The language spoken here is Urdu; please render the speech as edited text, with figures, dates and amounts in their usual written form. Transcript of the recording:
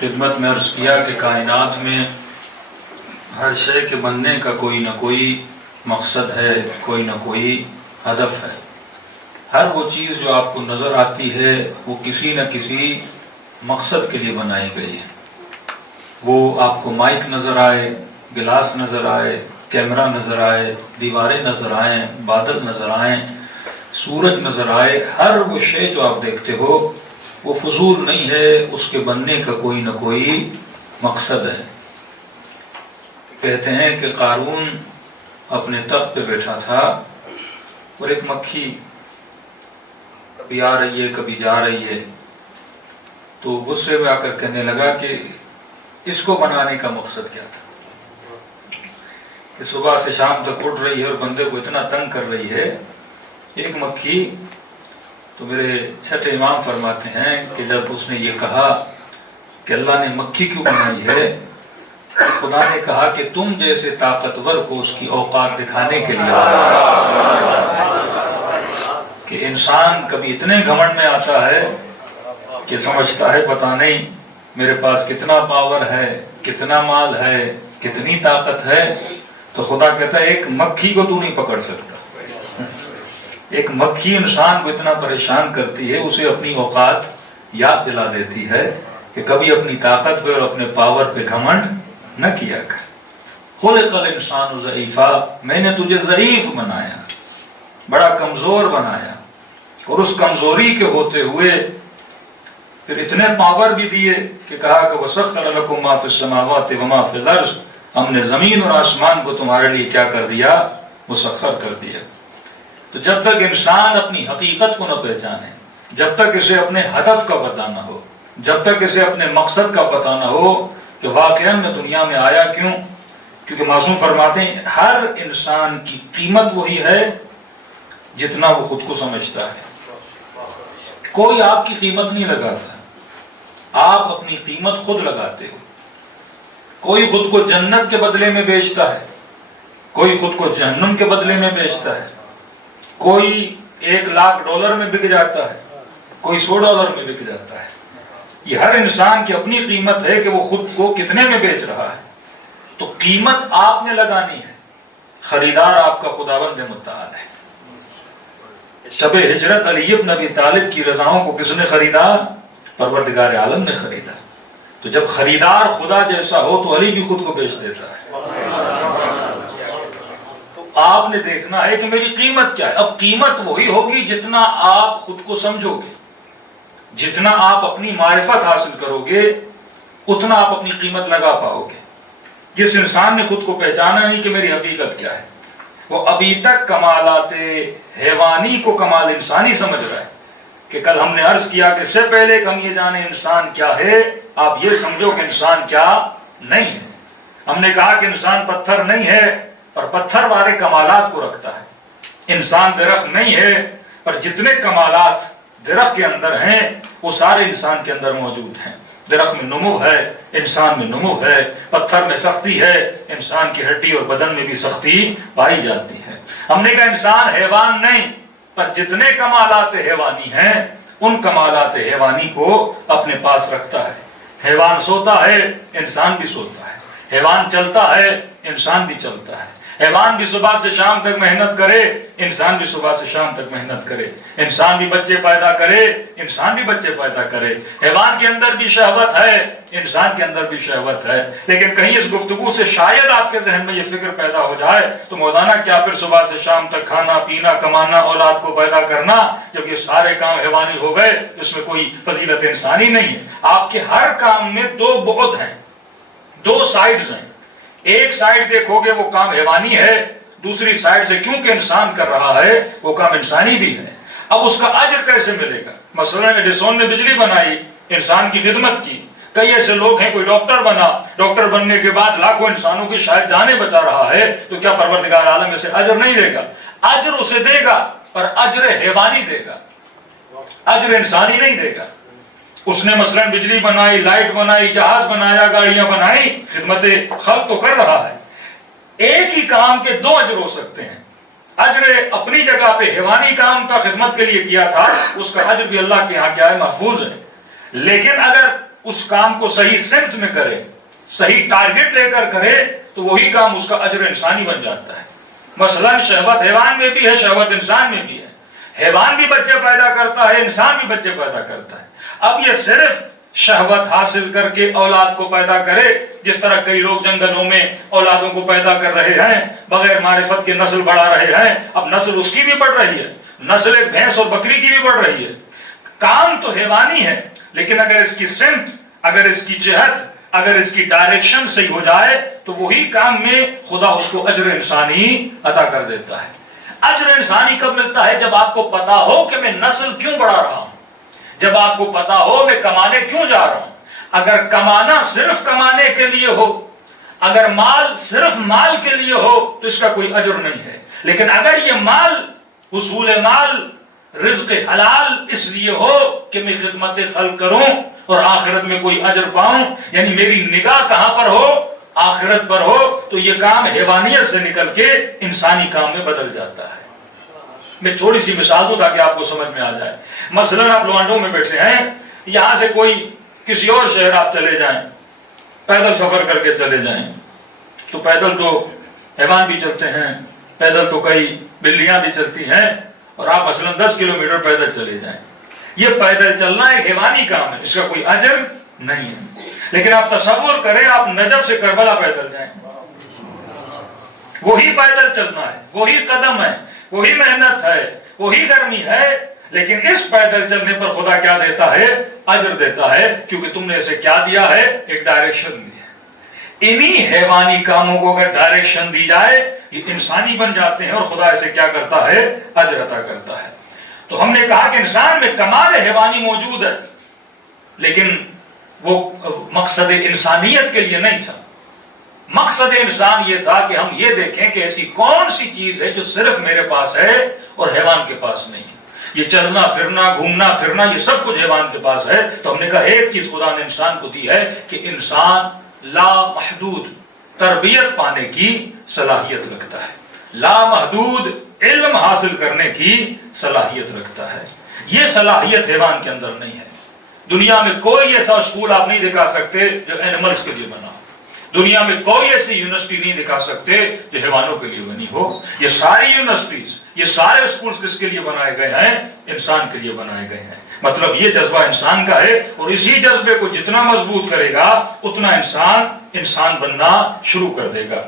خدمت میں عرض کیا کہ کائنات میں ہر شے کے بننے کا کوئی نہ کوئی مقصد ہے، کوئی نہ کوئی ہدف ہے۔ ہر وہ چیز جو آپ کو نظر آتی ہے وہ کسی نہ کسی مقصد کے لیے بنائی گئی ہے۔ وہ آپ کو مائک نظر آئے، گلاس نظر آئے، کیمرہ نظر آئے، دیواریں نظر آئیں، بادل نظر آئیں، سورج نظر آئے، ہر وہ شے جو آپ دیکھتے ہو وہ فضول نہیں ہے، اس کے بننے کا کوئی نہ کوئی مقصد ہے۔ کہتے ہیں کہ قارون اپنے تخت پہ بیٹھا تھا اور ایک مکھی کبھی آ رہی ہے کبھی جا رہی ہے، تو غصے میں آ کر کہنے لگا کہ اس کو بنانے کا مقصد کیا تھا کہ صبح سے شام تک اٹھ رہی ہے اور بندے کو اتنا تنگ کر رہی ہے ایک مکھی۔ تو میرے چھٹے امام فرماتے ہیں کہ جب اس نے یہ کہا کہ اللہ نے مکھی کیوں بنائی ہے، تو خدا نے کہا کہ تم جیسے طاقتور کو اس کی اوقات دکھانے کے لیے کہ انسان کبھی اتنے گھمنڈ میں آتا ہے کہ سمجھتا ہے پتہ نہیں میرے پاس کتنا پاور ہے، کتنا مال ہے، کتنی طاقت ہے، تو خدا کہتا ہے ایک مکھی کو تو نہیں پکڑ سکتا۔ ایک مکھی انسان کو اتنا پریشان کرتی ہے، اسے اپنی اوقات یاد دلا دیتی ہے کہ کبھی اپنی طاقت پہ اور اپنے پاور پہ گھمنڈ نہ کیا کر۔ خلق الانسان ضعیفا، میں نے تجھے ضعیف بنایا، بڑا کمزور بنایا، اور اس کمزوری کے ہوتے ہوئے پھر اتنے پاور بھی دیے کہ کہا کہ وَسَخَّرَ لَكُم مَا فِي السَّمَاوَاتِ وَمَا فِي الْأَرْضِ، ہم نے زمین اور آسمان کو تمہارے لیے کیا کر دیا؟ مسخر کر دیا۔ تو جب تک انسان اپنی حقیقت کو نہ پہچانے، جب تک اسے اپنے ہدف کا پتہ نہ ہو، جب تک اسے اپنے مقصد کا پتہ نہ ہو کہ واقعاً میں دنیا میں آیا کیوں، کیونکہ معصوم فرماتے ہیں ہر انسان کی قیمت وہی ہے جتنا وہ خود کو سمجھتا ہے۔ کوئی آپ کی قیمت نہیں لگاتا، آپ اپنی قیمت خود لگاتے ہو۔ کوئی خود کو جنت کے بدلے میں بیچتا ہے، کوئی خود کو جہنم کے بدلے میں بیچتا ہے، کوئی $1,00,000 میں بک جاتا ہے، کوئی $100 میں بک جاتا ہے۔ یہ ہر انسان کی اپنی قیمت ہے کہ وہ خود کو کتنے میں بیچ رہا ہے۔ تو قیمت آپ نے لگانی ہے، خریدار آپ کا خداوند متعال ہے۔ شب ہجرت علی بن ابی طالب کی رضاؤں کو کس نے خریدا؟ پروردگار عالم نے خریدا۔ تو جب خریدار خدا جیسا ہو تو علی بھی خود کو بیچ دیتا ہے۔ تو آپ نے دیکھنا ہے کہ میری قیمت کیا ہے۔ اب قیمت وہی ہوگی جتنا آپ خود کو سمجھو گے، جتنا آپ اپنی معرفت حاصل کرو گے اتنا آپ اپنی قیمت لگا پاؤ گے۔ جس انسان نے خود کو پہچانا نہیں کہ میری حقیقت کیا ہے، وہ ابھی تک کمالات حیوانی کو کمال انسانی سمجھ رہا ہے۔ کہ کل ہم نے عرض کیا کہ اس سے پہلے کہ ہم یہ جانیں انسان کیا ہے، آپ یہ سمجھو کہ انسان کیا نہیں ہے۔ ہم نے کہا کہ انسان پتھر نہیں ہے اور پتھر والے کمالات کو رکھتا ہے۔ انسان درخت نہیں ہے پر جتنے کمالات درخت کے اندر ہیں وہ سارے انسان کے اندر موجود ہیں۔ درخت میں نمو ہے، انسان میں نمو ہے، پتھر میں سختی ہے، انسان کی ہڈی اور بدن میں بھی سختی پائی جاتی ہے۔ ہم نے کہا انسان حیوان نہیں، پر جتنے کمالات حیوانی ہیں ان کمالات حیوانی کو اپنے پاس رکھتا ہے۔ حیوان سوتا ہے، انسان بھی سوتا ہے۔ حیوان چلتا ہے، انسان بھی چلتا ہے۔ حیوان بھی صبح سے شام تک محنت کرے، انسان بھی صبح سے شام تک محنت کرے۔ انسان بھی بچے پیدا کرے، انسان بھی بچے پیدا کرے۔ حیوان کے اندر بھی شہوت ہے، انسان کے اندر بھی شہوت ہے۔ لیکن کہیں اس گفتگو سے شاید آپ کے ذہن میں یہ فکر پیدا ہو جائے تو مولانا کیا پھر صبح سے شام تک کھانا پینا کمانا اولاد کو پیدا کرنا، جب یہ سارے کام حیوانی ہو گئے اس میں کوئی فضیلت انسانی نہیں ہے؟ آپ کے ہر کام میں دو بعد ہیں، دو سائیڈز ہیں۔ ایک سائیڈ دیکھو گے وہ کام حیوانی ہے، دوسری سائیڈ سے کیونکہ انسان کر رہا ہے وہ کام انسانی بھی ہے۔ اب اس کا اجر کیسے ملے گا؟ مثلا ایڈیسون نے بجلی بنائی، انسان کی خدمت کی۔ کئی ایسے لوگ ہیں، کوئی ڈاکٹر بنا، ڈاکٹر بننے کے بعد لاکھوں انسانوں کی شاید جانیں بچا رہا ہے، تو کیا پروردگار عالم اسے اجر نہیں دے گا؟ اجر اسے دے گا، پر اجر حیوانی دے گا، اجر انسانی نہیں دے گا۔ اس نے مثلا بجلی بنائی، لائٹ بنائی، جہاز بنایا، گاڑیاں بنائی، خدمت خلق تو کر رہا ہے۔ ایک ہی کام کے دو اجر ہو سکتے ہیں۔ اجر اپنی جگہ پہ حیوانی کام کا خدمت کے لیے کیا تھا، اس کا اجر بھی اللہ کے ہاں کیا ہے؟ محفوظ ہے۔ لیکن اگر اس کام کو صحیح سمت میں کرے، صحیح ٹارگٹ لے کر کرے تو وہی کام اس کا اجر انسانی بن جاتا ہے۔ مثلا شہوت حیوان میں بھی ہے، شہوت انسان میں بھی ہے۔ حیوان بھی بچے پیدا کرتا ہے، انسان بھی بچے پیدا کرتا ہے۔ اب یہ صرف شہوت حاصل کر کے اولاد کو پیدا کرے، جس طرح کئی لوگ جنگلوں میں اولادوں کو پیدا کر رہے ہیں، بغیر معرفت کے نسل بڑھا رہے ہیں، اب نسل اس کی بھی بڑھ رہی ہے، نسل ایک بھینس اور بکری کی بھی بڑھ رہی ہے۔ کام تو حیوانی ہے، لیکن اگر اس کی سمت، اگر اس کی جہت، اگر اس کی ڈائریکشن صحیح ہو جائے تو وہی کام میں خدا اس کو اجر انسانی عطا کر دیتا ہے۔ اجر انسانی کب ملتا ہے؟ جب آپ کو پتا ہو کہ میں نسل کیوں بڑھا رہا ہوں، جب آپ کو پتا ہو میں کمانے کیوں جا رہا ہوں۔ اگر کمانا صرف کمانے کے لیے ہو، اگر مال صرف مال کے لیے ہو تو اس کا کوئی اجر نہیں ہے، لیکن اگر یہ مال، حصول مال، رزق حلال اس لیے ہو کہ میں خدمت خلق کروں اور آخرت میں کوئی اجر پاؤں، یعنی میری نگاہ کہاں پر ہو؟ آخرت پر ہو، تو یہ کام حیوانیت سے نکل کے انسانی کام میں بدل جاتا ہے۔ میں تھوڑی سی مثال دوں تاکہ آپ کو سمجھ میں آ جائے۔ مثلا آپ لوانڈوں میں بیٹھے ہیں، یہاں سے کوئی کسی اور شہر آپ چلے جائیں، پیدل سفر کر کے چلے جائیں، تو پیدل تو حیوان بھی چلتے ہیں، پیدل تو کئی بلیاں بھی چلتی ہیں، اور آپ مثلا 10 کلومیٹر پیدل چلے جائیں۔ یہ پیدل چلنا ایک حیوانی کام ہے، اس کا کوئی اجر نہیں ہے۔ لیکن آپ تصور کریں آپ نجف سے کربلا پیدل جائیں، وہی پیدل چلنا ہے، وہی قدم ہے، وہی محنت ہے، وہی گرمی ہے، لیکن اس پیدل چلنے پر خدا کیا دیتا ہے؟ اجر دیتا ہے، کیونکہ تم نے اسے کیا دیا ہے؟ ایک ڈائریکشن دی ہے۔ انہی حیوانی کاموں کو اگر ڈائریکشن دی جائے یہ انسانی بن جاتے ہیں، اور خدا اسے کیا کرتا ہے؟ اجر عطا کرتا ہے۔ تو ہم نے کہا کہ انسان میں کمال حیوانی موجود ہے، لیکن وہ مقصد انسانیت کے لیے نہیں تھا۔ مقصد انسان یہ تھا کہ ہم یہ دیکھیں کہ ایسی کون سی چیز ہے جو صرف میرے پاس ہے اور حیوان کے پاس نہیں ہے۔ یہ چلنا پھرنا، گھومنا پھرنا، یہ سب کچھ حیوان کے پاس ہے۔ تو ہم نے کہا ایک چیز خدا نے انسان کو دی ہے کہ انسان لامحدود تربیت پانے کی صلاحیت رکھتا ہے، لامحدود علم حاصل کرنے کی صلاحیت رکھتا ہے۔ یہ صلاحیت حیوان کے اندر نہیں ہے۔ دنیا میں کوئی ایسا اسکول آپ نہیں دکھا سکتے جو اینیملز کے لیے بنا ہو، دنیا میں کوئی ایسی یونیورسٹی نہیں دکھا سکتے جو حیوانوں کے لیے بنی ہو۔ یہ ساری یونیورسٹیز، یہ سارے اسکولز کس کے لیے بنائے گئے ہیں؟ انسان کے لیے بنائے گئے ہیں۔ مطلب یہ جذبہ انسان کا ہے، اور اسی جذبے کو جتنا مضبوط کرے گا اتنا انسان بننا شروع کر دے گا۔